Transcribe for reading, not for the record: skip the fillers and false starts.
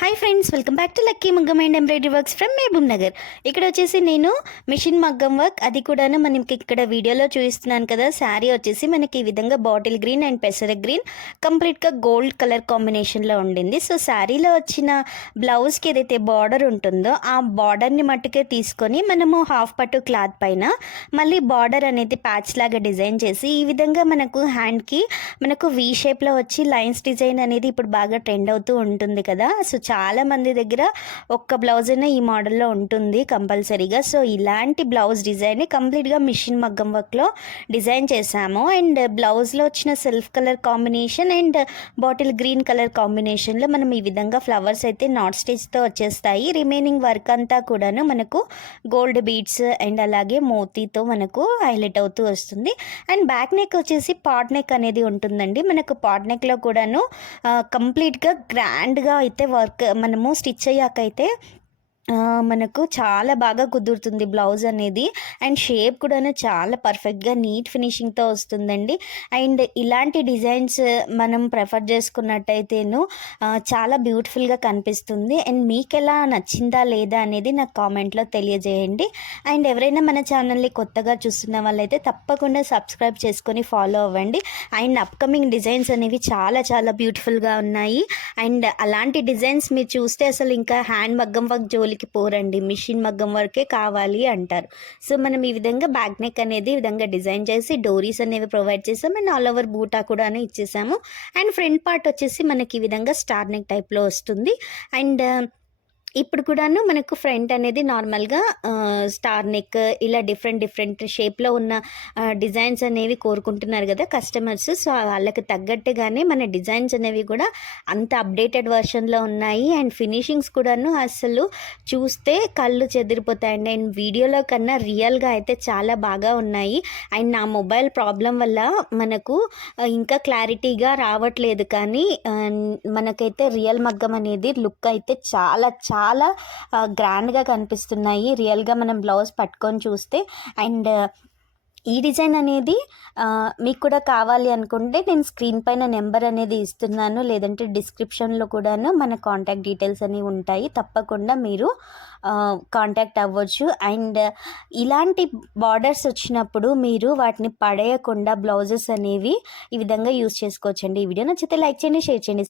Hi friends, welcome back to lucky Maggam and embroidery works from Mahbubnagar. ఇక్కడ వచ్చేసి నేను machine మగ్గం వర్క్ అది కూడాను మనకి ఇక్కడ వీడియోలో చూపిస్తున్నాను కదా. శారీ వచ్చేసి మనకి ఈ విధంగా బాటిల్ గ్రీన్ అండ్ పెసర గ్రీన్ కంప్లీట్గా గోల్డ్ కలర్ కాంబినేషన్లో ఉండింది. సో శారీలో వచ్చిన బ్లౌజ్కి ఏదైతే బార్డర్ ఉంటుందో ఆ బార్డర్ని మట్టుకే తీసుకొని మనము హాఫ్ పట్టు క్లాత్ పైన మళ్ళీ బార్డర్ అనేది ప్యాచ్ లాగా డిజైన్ చేసి ఈ విధంగా మనకు హ్యాండ్కి మనకు వీ షేప్లో వచ్చి లైన్స్ డిజైన్ అనేది ఇప్పుడు బాగా ట్రెండ్ అవుతూ ఉంటుంది కదా. సో చాలా మంది దగ్గర ఒక్క బ్లౌజ్ అయినా ఈ మోడల్లో ఉంటుంది కంపల్సరీగా. సో ఇలాంటి బ్లౌజ్ డిజైన్ కంప్లీట్గా మిషన్ మగ్గం వర్క్లో డిజైన్ చేశాము. అండ్ బ్లౌజ్లో వచ్చిన self colour combination and bottle green colour కాంబినేషన్లో మనం ఈ విధంగా ఫ్లవర్స్ అయితే నాట్ స్టిచ్తో వచ్చేస్తాయి. రిమైనింగ్ వర్క్ అంతా కూడాను మనకు గోల్డ్ బీడ్స్ అండ్ అలాగే మోతీతో మనకు హైలైట్ అవుతూ వస్తుంది. అండ్ బ్యాక్ నెక్ వచ్చేసి పాట్ నెక్ అనేది ఉంటుందండి. మనకు పాట్ నెక్లో కూడాను కంప్లీట్గా గ్రాండ్గా అయితే వర్క్ మనము స్టిచ్ అయ్యాకైతే మనకు చాలా బాగా కుదురుతుంది బ్లౌజ్ అనేది. అండ్ షేప్ కూడా చాలా పర్ఫెక్ట్గా నీట్ ఫినిషింగ్తో వస్తుందండి. అండ్ ఇలాంటి డిజైన్స్ మనం ప్రిఫర్ చేసుకున్నట్టయితేను చాలా బ్యూటిఫుల్గా కనిపిస్తుంది. అండ్ మీకు ఎలా నచ్చిందా లేదా అనేది నాకు కామెంట్లో తెలియజేయండి. అండ్ ఎవరైనా మన ఛానల్ని కొత్తగా చూస్తున్న వాళ్ళైతే తప్పకుండా సబ్స్క్రైబ్ చేసుకొని ఫాలో అవ్వండి. అండ్ అప్కమింగ్ డిజైన్స్ అనేవి చాలా చాలా బ్యూటిఫుల్గా ఉన్నాయి. అండ్ అలాంటి డిజైన్స్ మీరు చూస్తే అసలు ఇంకా హ్యాండ్ మగ్గం వర్క్ జోలికి పోరండి, మిషన్ మగ్గం వర్కే కావాలి అంటారు. సో మనం ఈ విధంగా బ్యాక్ నెక్ అనేది ఈ విధంగా డిజైన్ చేసి డోరీస్ అనేవి ప్రొవైడ్ చేసాం. అండ్ ఆల్ ఓవర్ బూటా కూడా ఇచ్చేసాము. అండ్ ఫ్రంట్ పార్ట్ వచ్చేసి మనకి ఈ విధంగా స్టార్ నెక్ టైప్లో వస్తుంది. అండ్ ఇప్పుడు కూడాను మనకు ఫ్రంట్ అనేది నార్మల్గా స్టార్ నెక్ ఇలా డిఫరెంట్ షేప్లో ఉన్న డిజైన్స్ అనేవి కోరుకుంటున్నారు కదా కస్టమర్స్. సో వాళ్ళకి తగ్గట్టుగానే మన డిజైన్స్ అనేవి కూడా అంత అప్డేటెడ్ వర్షన్లో ఉన్నాయి. అండ్ ఫినిషింగ్స్ కూడాను అసలు చూస్తే కళ్ళు చెదిరిపోతాయండి. అండ్ వీడియోలో కన్నా రియల్గా అయితే చాలా బాగా ఉన్నాయి. అండ్ నా మొబైల్ ప్రాబ్లం వల్ల మనకు ఇంకా క్లారిటీగా రావట్లేదు, కానీ మనకైతే రియల్ మగ్గం అనేది లుక్ అయితే చాలా చాలా గ్రాండ్గా కనిపిస్తున్నాయి రియల్గా మనం బ్లౌజ్ పట్టుకొని చూస్తే. అండ్ ఈ డిజైన్ అనేది మీకు కూడా కావాలి అనుకుంటే నేను స్క్రీన్ పైన నెంబర్ అనేది ఇస్తున్నాను, లేదంటే డిస్క్రిప్షన్లో కూడాను మన కాంటాక్ట్ డీటెయిల్స్ అనేవి ఉంటాయి. తప్పకుండా మీరు కాంటాక్ట్ అవ్వచ్చు. అండ్ ఇలాంటి బార్డర్స్ వచ్చినప్పుడు మీరు వాటిని పడేయకుండా బ్లౌజెస్ అనేవి ఈ విధంగా యూస్ చేసుకోవచ్చండి. ఈ వీడియో నచ్చితే లైక్ చేయండి, షేర్ చేయండి.